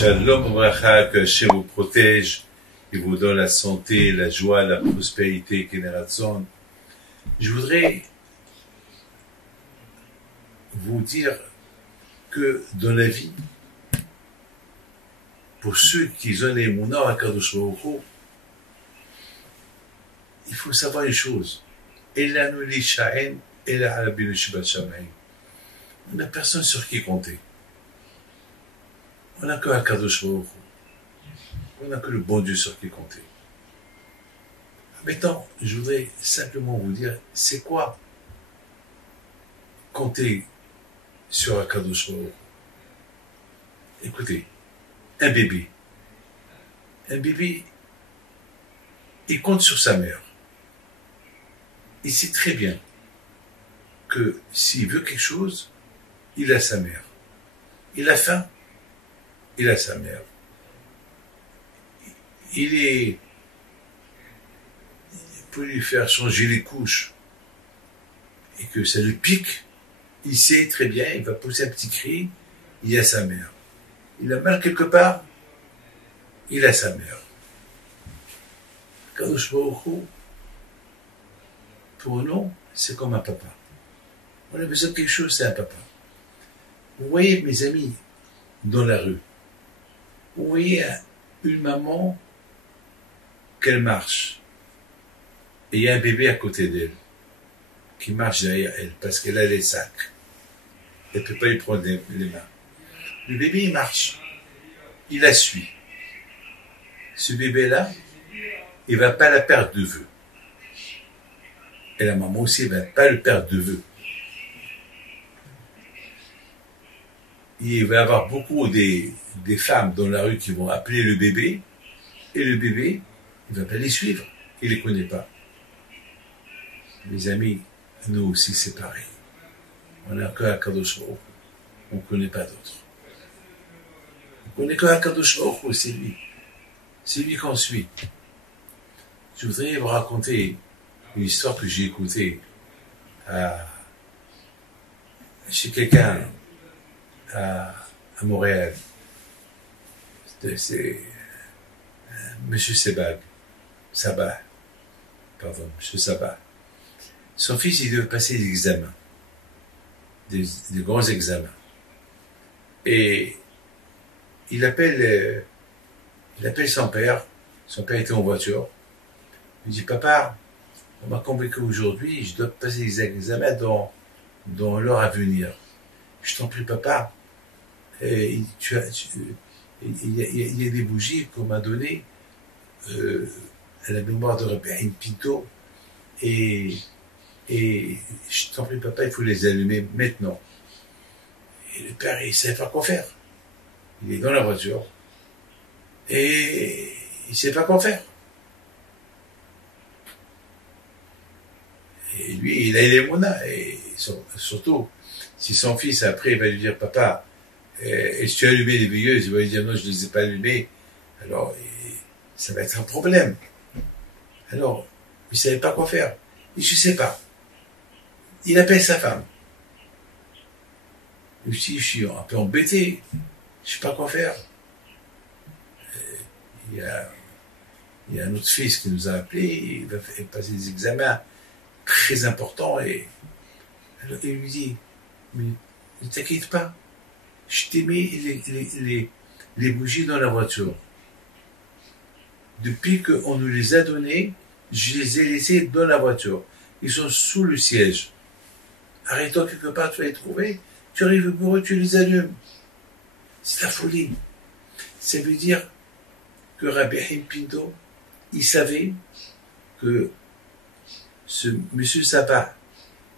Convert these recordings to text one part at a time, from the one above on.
Shalom Bracha, que Hachem vous protège et vous donne la santé, la joie, la prospérité, Keneratson. Je voudrais vous dire que dans la vie, pour ceux qui ont les mounars à Kadosh Baruch Hu, il faut savoir une chose. On n'a personne sur qui compter. On n'a que Akadosh Baruch Hu. On n'a que le bon Dieu sur qui compter. Maintenant, je voudrais simplement vous dire, c'est quoi compter sur Akadosh Baruch Hu? Écoutez, un bébé, il compte sur sa mère. Il sait très bien que s'il veut quelque chose, il a sa mère. Il a faim, il a sa mère. Il peut lui faire changer les couches et que ça le pique, il sait très bien, il va pousser un petit cri, il a sa mère. Il a mal quelque part, il a sa mère. Kadosh Baruch Hu, pour nous, c'est comme un papa. On a besoin de quelque chose, c'est un papa. Vous voyez, mes amis, dans la rue, vous voyez une maman, qu'elle marche, et il y a un bébé à côté d'elle, qui marche derrière elle, parce qu'elle a les sacs. Elle ne peut pas lui prendre les mains. Le bébé, il marche. Il la suit. Ce bébé-là, il ne va pas la perdre de vue. Et la maman aussi, elle ne va pas le perdre de vue. Il va y avoir beaucoup des femmes dans la rue qui vont appeler le bébé, et le bébé, il ne va pas les suivre. Il ne les connaît pas. Mes amis, nous aussi, c'est pareil. On n'a que Akadosh Baruch Hu. On ne connaît pas d'autres. On ne connaît que Akadosh Baruch Hu, c'est lui. C'est lui qu'on suit. Je voudrais vous raconter une histoire que j'ai écoutée chez quelqu'un à Montréal. C'est Monsieur Sabah. Monsieur Sabah. Son fils, il devait passer des examens, des grands examens. Et il appelle son père. Son père était en voiture. Il dit, papa, on m'a convaincu aujourd'hui, je dois passer des examens dans l'heure à venir. Je t'en prie, papa. Il y a des bougies qu'on m'a données à la mémoire de Rabbi Pinto. Et je t'en prie, papa, il faut les allumer maintenant. Et le père, il ne savait pas quoi faire. Il est dans la voiture. Et il ne sait pas quoi faire. Et lui, il a les monas. Et surtout, si son fils, après, il va lui dire, papa, est-ce que tu as allumé les veilleuses? Il va lui dire, non, je ne les ai pas allumées. Alors, ça va être un problème. Alors, il ne savait pas quoi faire. Et je ne sais pas. Il appelle sa femme. Il dit, je suis un peu embêté. Je ne sais pas quoi faire. Il y a un autre fils qui nous a appelés. Il va passer des examens très importants. Et alors, il lui dit, mais ne t'inquiète pas. Je t'ai mis les bougies dans la voiture. Depuis qu'on nous les a données, je les ai laissées dans la voiture. Ils sont sous le siège. Arrête-toi quelque part, tu vas les trouver. Tu arrives au bureau, tu les allumes. C'est la folie. Ça veut dire que Rabbi Pinto, il savait que ce monsieur Sabah,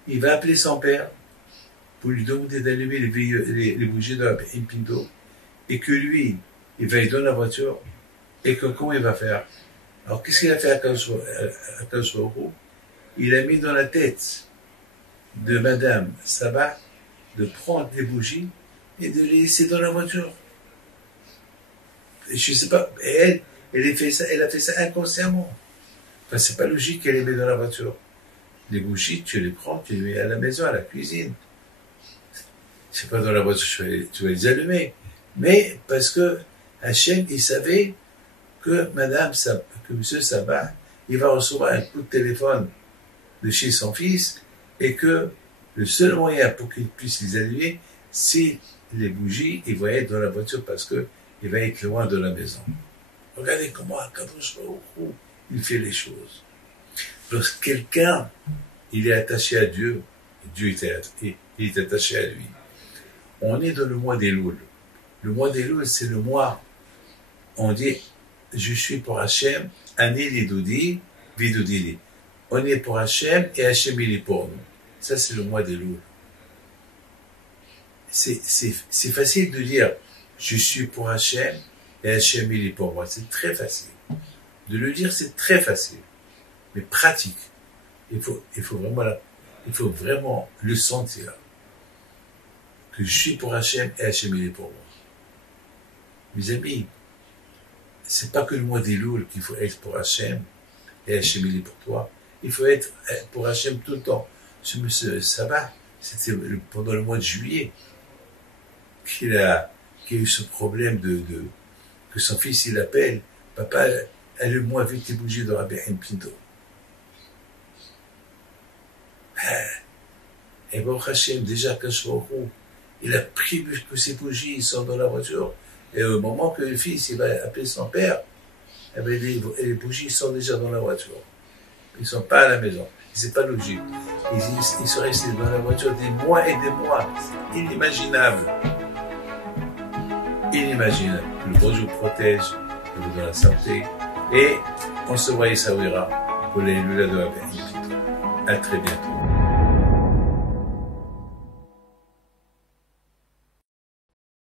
il va appeler son père pour lui demander d'allumer les bougies de Rabbi Pinto, et que lui, il va aller dans la voiture, et que comment il va faire? Alors, qu'est-ce qu'il a fait à Akadosh Baruch Hu? Il a mis dans la tête de Madame Sabah de prendre les bougies et de les laisser dans la voiture. Et je ne sais pas, elle a fait ça inconsciemment. Enfin, c'est pas logique qu'elle les met dans la voiture. Les bougies, tu les prends, tu les mets à la maison, à la cuisine. C'est pas dans la voiture, tu vas les allumer. Mais parce que Hachem, il savait que que monsieur Sabah, il va recevoir un coup de téléphone de chez son fils et que le seul moyen pour qu'il puisse les allumer, c'est les bougies, il va être dans la voiture parce que il va être loin de la maison. Regardez comment Akadosh Baruch Hu, il fait les choses. Lorsque quelqu'un, il est attaché à Dieu, Dieu est attaché à lui. On est dans le mois d'Elul. Le mois d'Elul, c'est le mois, on dit, je suis pour Hachem, Ani Lidoudi, Vidoudili. On est pour Hachem et Hachem il est pour nous. Ça, c'est le mois d'Elul. C'est facile de dire, je suis pour Hachem et Hachem il est pour moi. C'est très facile. De le dire, c'est très facile. Mais pratique. Il faut vraiment le sentir. Que je suis pour Hachem et Hachem il est pour moi. Mes amis, c'est pas que le mois d'Elul qu'il faut être pour Hachem et Hachem il est pour toi. Il faut être pour Hachem tout le temps. Ce monsieur Sabah, c'était pendant le mois de juillet qu'il a eu ce problème que son fils il appelle, papa, allume-moi vite tes bougies de Rabbi Pinto. Et bon Hachem, déjà Kashvorou, il a pris que ses bougies, ils sont dans la voiture, et au moment que le fils il va appeler son père, eh bien, les bougies sont déjà dans la voiture. Ils ne sont pas à la maison. C'est pas logique. Ils sont restés dans la voiture des mois et des mois. C'est inimaginable. Inimaginable. Le bon Dieu protège, il vous donne la santé. Et on se voit et ça ouira pour les lula de la paix. À très bientôt.